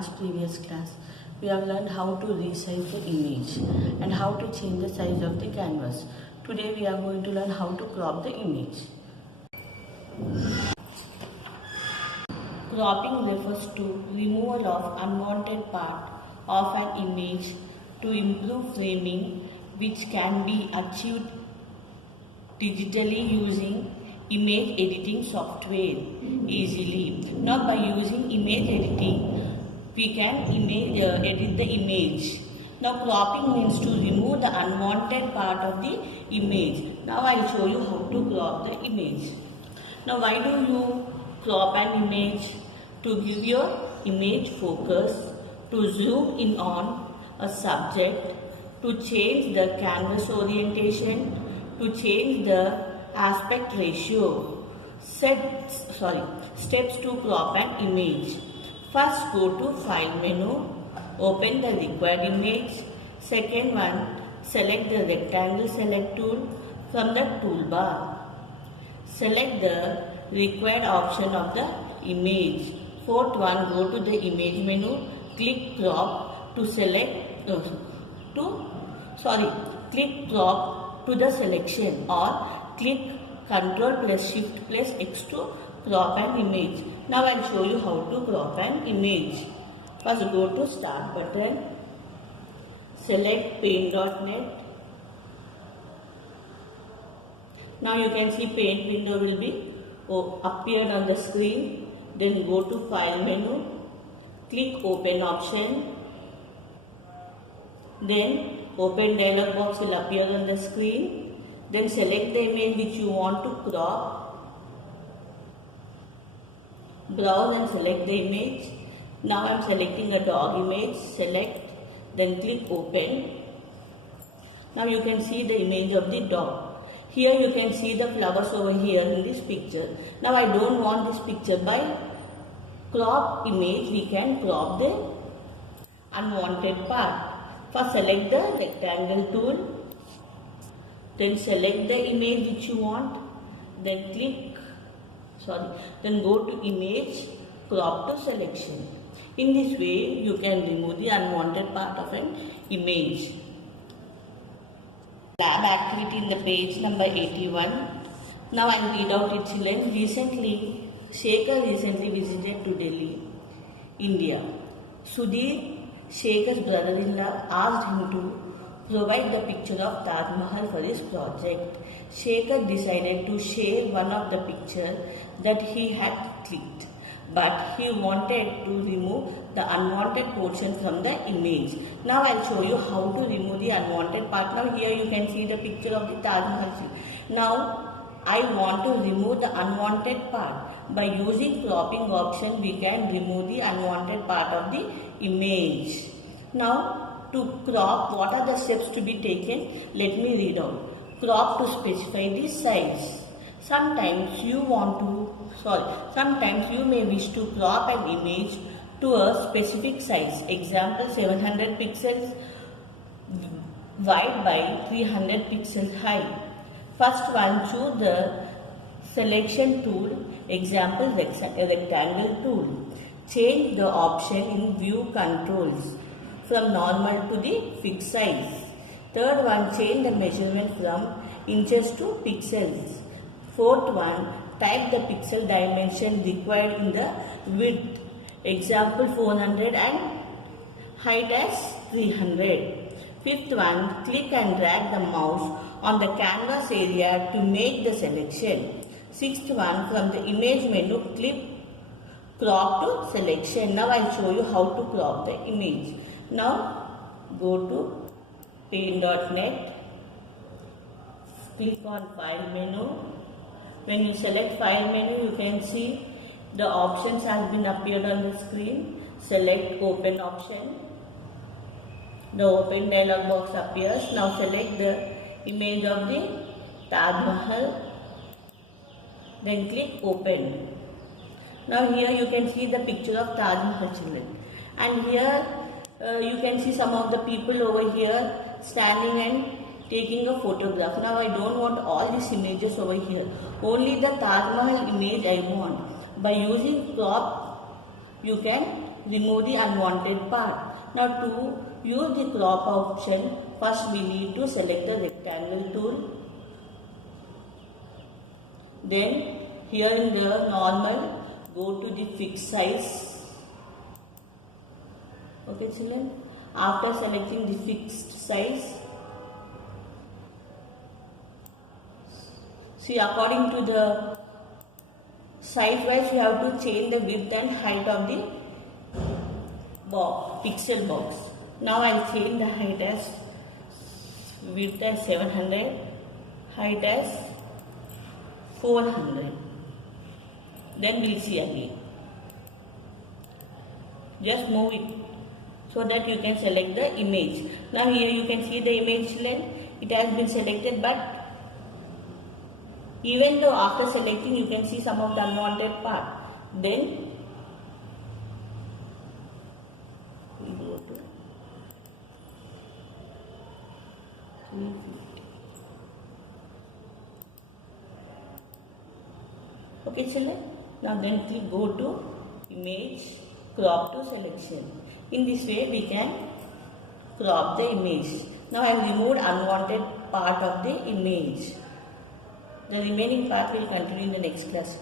last previous class, we have learned how to resize the image and how to change the size of the canvas. Today we are going to learn how to crop the image. Cropping refers to removal of unwanted part of an image to improve framing, which can be achieved digitally using image editing software easily. Now by using image editing, we can edit the image. Now cropping means to remove the unwanted part of the image. Now I will show you how to crop the image. Now why do you crop an image? To give your image focus, to zoom in on a subject, to change the canvas orientation, to change the aspect ratio. Steps to crop an image. First, go to File menu, open the required image. Second one, select the rectangle select tool from the toolbar. Select the required option of the image. Fourth one, go to the image menu, click crop to select click crop to the selection, or click Ctrl plus Shift plus X to crop an image. Now I will show you how to crop an image. First go to Start button, select Paint.net. Now you can see Paint window will be appeared on the screen. Then go to File menu, click Open option. Then Open dialog box will appear on the screen. Then select the image which you want to crop. Browse and select the image. Now I am selecting a dog image. Select, then click Open. Now you can see the image of the dog. Here you can see the flowers over here in this picture. Now I don't want this picture. By crop image, we can crop the unwanted part. First select the rectangle tool, then select the image which you want, then then go to image, crop to selection. In this way you can remove the unwanted part of an image. Lab activity in the page number 81. Now I will read out its children. Shekhar recently visited to Delhi, India. Sudhir, Shekhar's brother-in-law, asked him to provide the picture of Taj Mahal for his project. Shekhar decided to share one of the pictures that he had clicked, but he wanted to remove the unwanted portion from the image. Now I will show you how to remove the unwanted part. Now here you can see the picture of the Taj Mahal. Now I want to remove the unwanted part. By using cropping option, we can remove the unwanted part of the image. Now to crop, what are the steps to be taken? Let me read out. Crop to specify the size. Sometimes you may wish to crop an image to a specific size. Example, 700 pixels wide by 300 pixels high. First one, choose the selection tool. Example, rectangle tool. Change the option in view controls from normal to the fixed size. Third one, change the measurement from inches to pixels. Fourth one, type the pixel dimension required in the width. Example, 400 and height as 300. Fifth one, click and drag the mouse on the canvas area to make the selection. Sixth one, from the image menu, click crop to selection. Now I will show you how to crop the image. Now go to Paint.net, click on File menu. When you select File menu, you can see the options has been appeared on the screen. Select Open option. The Open dialog box appears. Now select the image of the Taj Mahal. Then click Open. Now here you can see the picture of Taj Mahal, children. And here you can see some of the people over here standing and taking a photograph. Now I don't want all these images over here. Only the Taj Mahal image I want. By using crop, you can remove the unwanted part. Now to use the crop option, first we need to select the rectangle tool. Then here in the normal, go to the fixed size. Okay children, after selecting the fixed size, see according to the size wise you have to change the width and height of the box, pixel box. Now I will change the height as width as 700, height as 400. Then we will see again. Just move it so that you can select the image. Now here you can see the image children. It has been selected, but even though after selecting you can see some of the unwanted part. Then we go to 350. Okay children. Now then we go to image, crop to selection. In this way we can crop the image. Now I have removed unwanted part of the image. The remaining part will continue in the next class.